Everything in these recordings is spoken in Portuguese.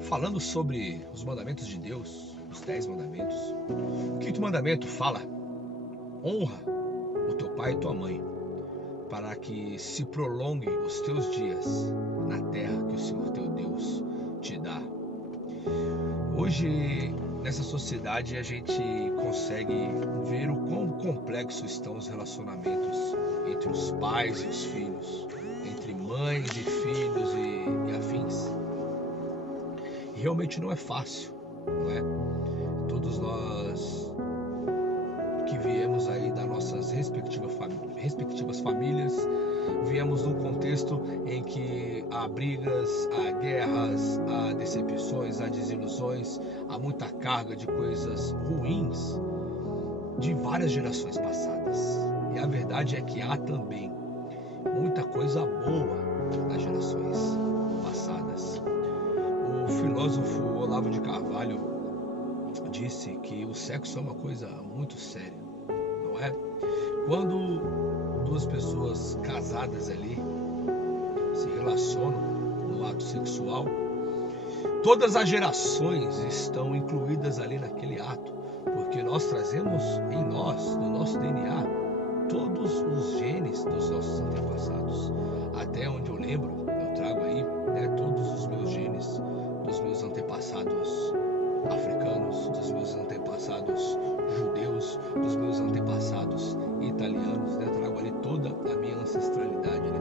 falando sobre os mandamentos de Deus, os 10 mandamentos. O quinto mandamento fala: honra o teu pai e tua mãe, para que se prolongue os teus dias na terra que o Senhor teu Deus te dá. Hoje, nessa sociedade, a gente consegue ver o quão complexo estão os relacionamentos entre os pais e os filhos, entre mães e filhos e afins. E realmente não é fácil, não é? Todos nós que viemos aí das nossas respectivas famílias, viemos num contexto em que há brigas, há guerras, há decepções, há desilusões, há muita carga de coisas ruins de várias gerações passadas. E a verdade é que há também muita coisa boa nas gerações passadas. O filósofo Olavo de Carvalho disse que o sexo é uma coisa muito séria, não é? Quando duas pessoas casadas ali se relacionam no ato sexual, todas as gerações estão incluídas ali naquele ato, porque nós trazemos em nós, no nosso DNA, todos os genes dos nossos antepassados. Até onde eu lembro, eu trago aí todos os meus genes dos meus antepassados africanos, dos meus antepassados judeus, dos meus antepassados italianos, trago ali toda a minha ancestralidade ali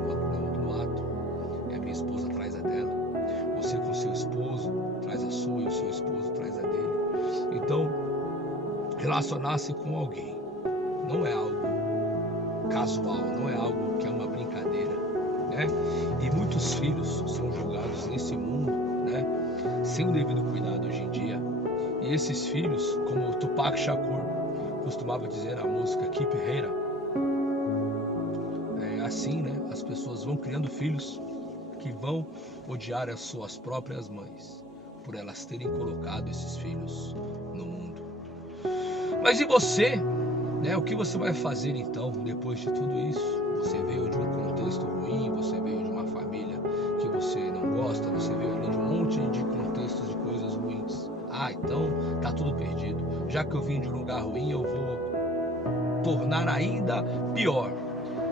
no ato. E a minha esposa traz a dela, você com seu esposo traz a sua, e o seu esposo traz a dele. Então, relacionar-se com alguém não é algo casual, não é algo que é uma brincadeira, né? E muitos filhos são jogados nesse mundo, sem o devido cuidado hoje em dia. E esses filhos, como o Tupac Shakur costumava dizer na música Keep Hater, assim, as pessoas vão criando filhos que vão odiar as suas próprias mães por elas terem colocado esses filhos no mundo. Mas e você? O que você vai fazer então depois de tudo isso? Você veio de um contexto ruim, você veio de uma família que você não gosta, você veio ali de um monte de contextos de coisas ruins. Então tá tudo perdido. Já que eu vim de um lugar ruim, eu vou tornar ainda pior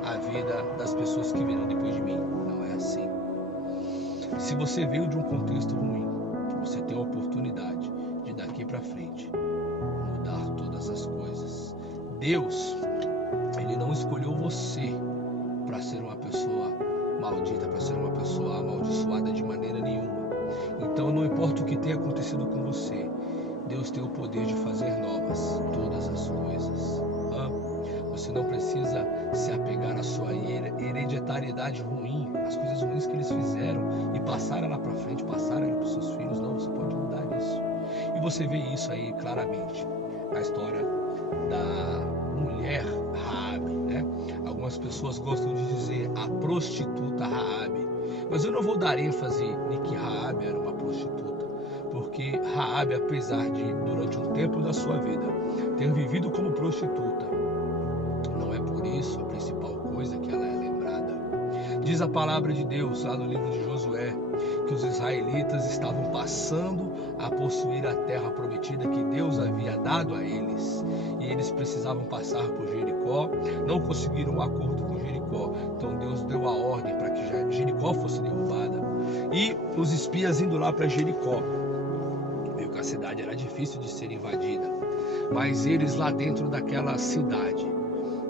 a vida das pessoas que virão depois de mim. Não é assim. Se você veio de um contexto ruim, você tem a oportunidade de daqui para frente mudar todas as coisas. Deus, Ele não escolheu você para ser uma pessoa maldita, para ser uma pessoa amaldiçoada de maneira nenhuma. Então não importa o que tenha acontecido com você, Deus tem o poder de fazer novas todas as coisas. Você não precisa se apegar à sua hereditariedade ruim, às coisas ruins que eles fizeram e passar ela para frente, passar ela para os seus filhos. Não, você pode mudar isso. E você vê isso aí claramente na história da mulher Raabe, Algumas pessoas gostam de dizer a prostituta Raabe, mas eu não vou dar ênfase em que Raabe era uma prostituta, porque Raabe, apesar de durante um tempo da sua vida ter vivido como prostituta, não é por isso a principal coisa que ela é lembrada. Diz a palavra de Deus lá no livro de Josué que os israelitas estavam passando a possuir a terra prometida que Deus havia dado a eles, e eles precisavam passar por Jericó. Não conseguiram um acordo com Jericó, então Deus deu a ordem para que Jericó fosse derrubada. E os espias indo lá para Jericó, viu que a cidade era difícil de ser invadida, mas eles lá dentro daquela cidade,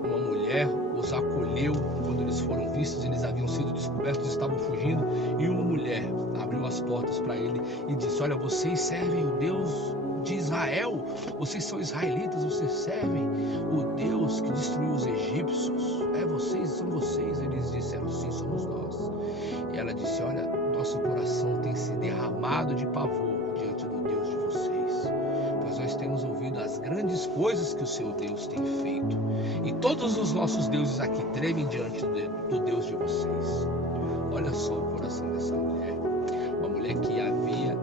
uma mulher os acolheu. Quando eles foram vistos, eles haviam sido descobertos, estavam fugindo, e uma mulher abriu as portas para ele e disse: olha, vocês servem o Deus de Israel, vocês são israelitas, vocês servem o Deus que destruiu os egípcios, são vocês. Eles disseram: sim, somos nós. E ela disse: olha, nosso coração tem se derramado de pavor diante do Deus de vocês, pois nós temos ouvido as grandes coisas que o seu Deus tem feito, e todos os nossos deuses aqui tremem diante do Deus de vocês. Olha só o coração dessa mulher, uma mulher que havia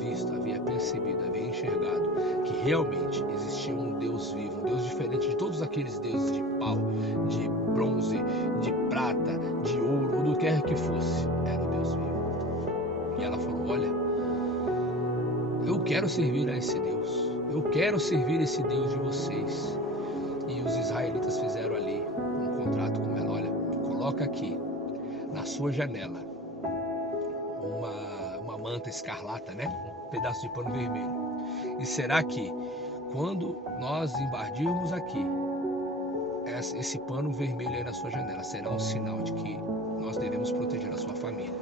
visto, havia percebido, havia enxergado que realmente existia um Deus vivo, um Deus diferente de todos aqueles deuses de pau, de bronze, de prata, de ouro, ou do que quer que fosse. Era o Deus vivo. E ela falou: olha, Eu quero servir a esse Deus. Eu quero servir esse Deus de vocês. E os israelitas fizeram ali um contrato com ela. Olha, coloca aqui na sua janela uma manta escarlata, né? Um pedaço de pano vermelho. E será que quando nós invadirmos aqui, esse pano vermelho aí na sua janela será um sinal de que nós devemos proteger a sua família.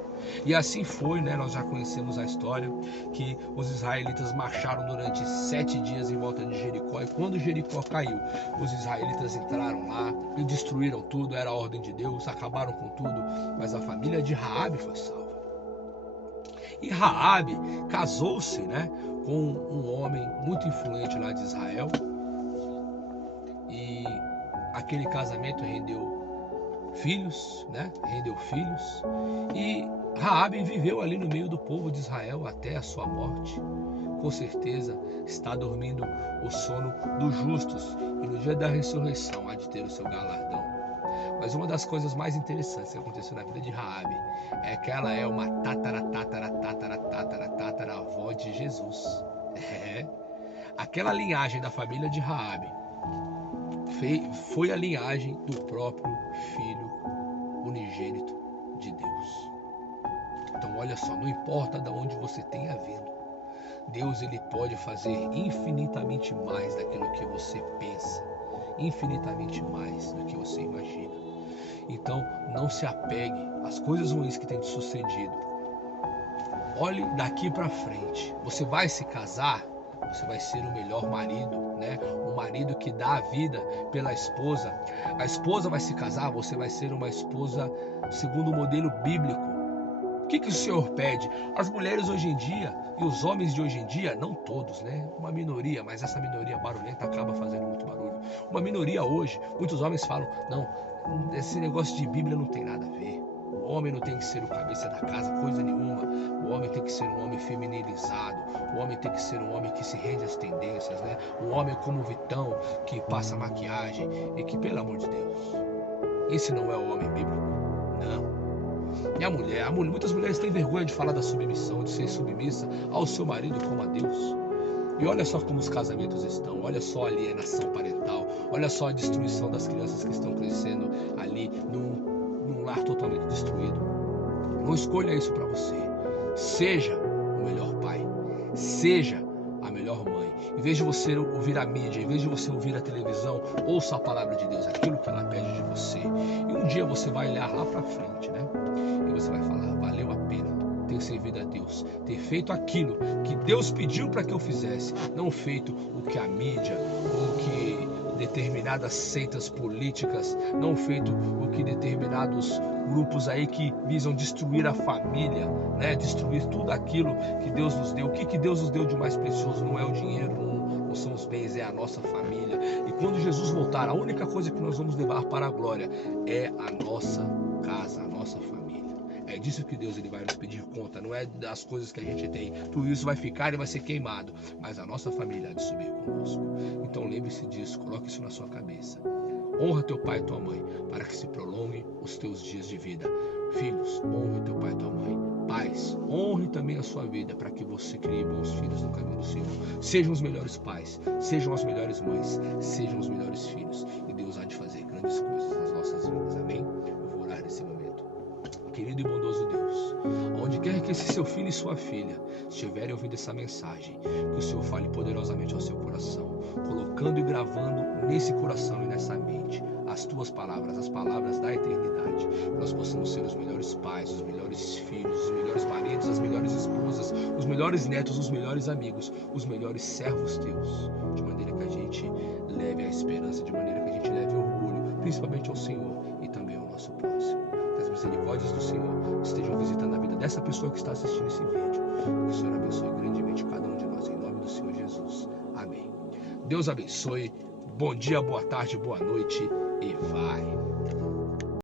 E assim foi, né? Nós já conhecemos a história, que os israelitas marcharam durante 7 dias em volta de Jericó, e quando Jericó caiu, os israelitas entraram lá e destruíram tudo, era a ordem de Deus, acabaram com tudo, mas a família de Raabe foi salva. E Raabe casou-se, né, com um homem muito influente lá de Israel, e aquele casamento rendeu filhos, né? Rendeu filhos, e Raabe viveu ali no meio do povo de Israel até a sua morte. Com certeza está dormindo o sono dos justos, e no dia da ressurreição há de ter o seu galardão. Mas uma das coisas mais interessantes que aconteceu na vida de Raabe é que ela é uma tataravó de Jesus. Aquela linhagem da família de Raabe foi a linhagem do próprio Filho unigênito de Deus. Então olha só, não importa de onde você tenha vindo, Deus ele pode fazer infinitamente mais daquilo que você pensa, infinitamente mais do que você imagina. Então não se apegue às coisas ruins que têm te sucedido. Olhe daqui para frente. Você vai se casar, você vai ser o melhor marido, né? Um marido que dá a vida pela esposa. A esposa vai se casar, você vai ser uma esposa segundo o modelo bíblico. O que o Senhor pede? As mulheres hoje em dia e os homens de hoje em dia, não todos, né? Uma minoria, mas essa minoria barulhenta acaba fazendo muito barulho. Uma minoria hoje, muitos homens falam, não, esse negócio de Bíblia não tem nada a ver. O homem não tem que ser o cabeça da casa, coisa nenhuma. O homem tem que ser um homem feminilizado. O homem tem que ser um homem que se rende às tendências, né? Um homem como o Vitão, que passa maquiagem e que, pelo amor de Deus, esse não é o homem bíblico, não. E a mulher, muitas mulheres têm vergonha de falar da submissão, de ser submissa ao seu marido como a Deus. E olha só como os casamentos estão, olha só a alienação parental, olha só a destruição das crianças que estão crescendo ali num lar totalmente destruído. Não escolha isso para você. Seja o melhor pai, seja a melhor mãe. Em vez de você ouvir a mídia, em vez de você ouvir a televisão, ouça a palavra de Deus, aquilo que ela pede de você. E um dia você vai olhar lá para frente, né? E você vai falar, valeu a pena ter servido a Deus, ter feito aquilo que Deus pediu para que eu fizesse, não feito o que a mídia, ou que determinadas seitas políticas, não feito o que determinados grupos aí que visam destruir a família, né? Destruir tudo aquilo que Deus nos deu. O que Deus nos deu de mais precioso não é o dinheiro, não são os bens, é a nossa família. E quando Jesus voltar, a única coisa que nós vamos levar para a glória é a nossa casa, a nossa família. É disso que Deus ele vai nos pedir conta, não é das coisas que a gente tem. Tudo isso vai ficar e vai ser queimado, mas a nossa família há de subir conosco. Então lembre-se disso, coloque isso na sua cabeça. Honra teu pai e tua mãe, para que se prolongue os teus dias de vida. Filhos, honre teu pai e tua mãe. Pais, honre também a sua vida, para que você crie bons filhos no caminho do Senhor. Sejam os melhores pais, sejam as melhores mães, sejam os melhores filhos. E Deus há de fazer grandes coisas nas nossas vidas, amém? Eu vou orar nesse momento. Querido e bondoso Deus, onde quer que esse seu filho e sua filha estiverem ouvindo essa mensagem, que o Senhor fale poderosamente ao seu coração, colocando e gravando nesse coração e nessa mente as tuas palavras, as palavras da eternidade, que nós possamos ser os melhores pais, os melhores filhos, os melhores maridos, as melhores esposas, os melhores netos, os melhores amigos, os melhores servos teus, de maneira que a gente leve a esperança, de maneira que a gente leve orgulho, principalmente ao Senhor e também ao nosso próximo. Que as misericórdias do Senhor estejam visitando a vida dessa pessoa que está assistindo esse vídeo. Que o Senhor abençoe grandemente cada um de nós, em nome do Senhor Jesus. Amém. Deus abençoe. Bom dia, boa tarde, boa noite e vai.